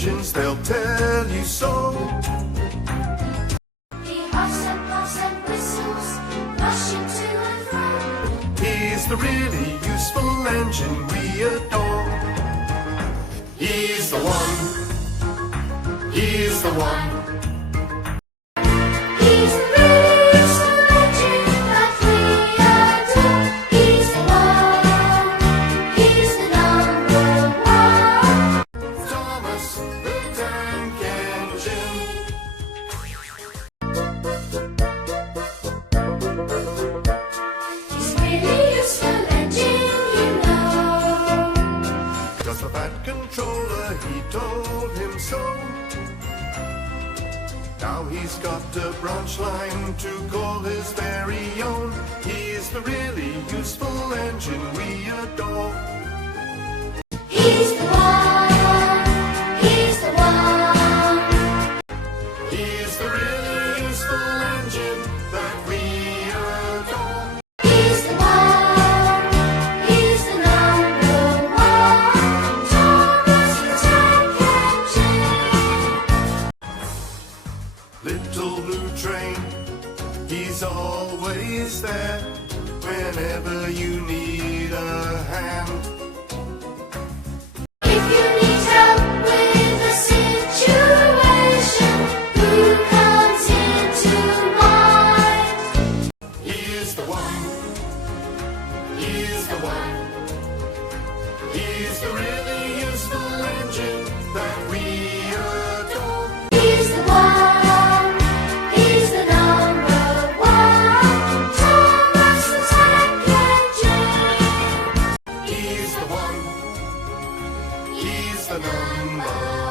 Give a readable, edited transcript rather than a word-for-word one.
engines, they'll tell you so. He huffs and whistles, rushing to and fro. He's the really useful engine we adore. He's the one. He's the one. He's the really useful engine that we adore. He's the one. He's the number one. Thomas the Tank Engine. He's a really useful engine, you know. Just the fat controller, he told him so. Now he's got a branch line to call his very own. He's the really useful engine we adore. He's the one. He's the one. He's the really useful engine that we adore. He's the one. He's the number one. Thomas the Tank Engine. Little blue train, he's always there whenever you need a hand. If you need help with a situation, who comes into mind? He's the one. He's the one. He's the really useful engine that we adore. He's the one. He's the number one. Thomas the Tank Engine. He's the one. He's the number